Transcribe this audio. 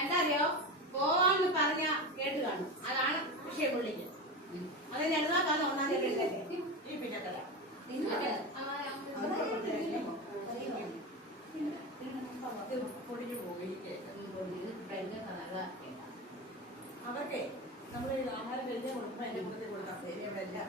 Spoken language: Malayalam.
എന്താറിയോ പോവാന്ന് പറഞ്ഞ കേട്ട് കാണും. അതാണ് വിഷയം പുള്ളിക്ക്. അത് ഞെടുന്നാക്കാന്ന് ഒന്നാം തീയതി ഈ പിന്നത്തല പൊടിഞ്ഞു പോകും. അവർക്ക് നമ്മൾ ആഹാരം കഴിഞ്ഞ് കൊടുക്കുമ്പോൾ അതിന്റെ കൂട്ടത്തിൽ കൊടുക്കാം. ശരി അവിടെ എല്ലാം